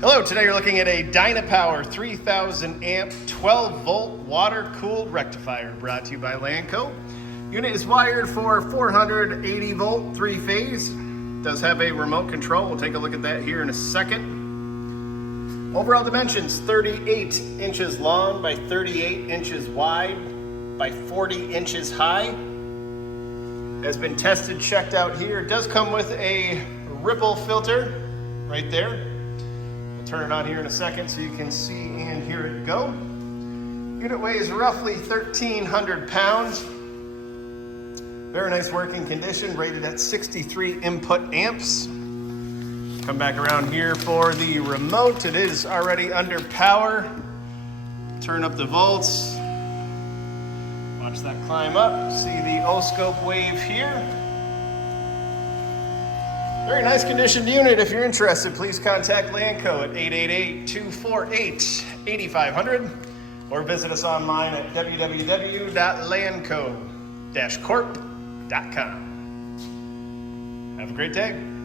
Hello, today you're looking at a Dynapower 3000 amp 12 volt water cooled rectifier brought to you by Lanco. Unit is wired for 480 volt 3-phase. Does have a remote control. We'll take a look at that here in a second. Overall dimensions 38 inches long by 38 inches wide by 40 inches high. Has been tested, checked out here. It does come with a ripple filter right there. Turn it on here in a second so you can see and hear it go. Unit weighs roughly 1,300 pounds. Very nice working condition, rated at 63 input amps. Come back around here for the remote. It is already under power. Turn up the volts. Watch that climb up. See the O-scope wave here. Very nice conditioned unit. If you're interested, please contact Lanco at 888-248-8500 or visit us online at www.lanco-corp.com. Have a great day.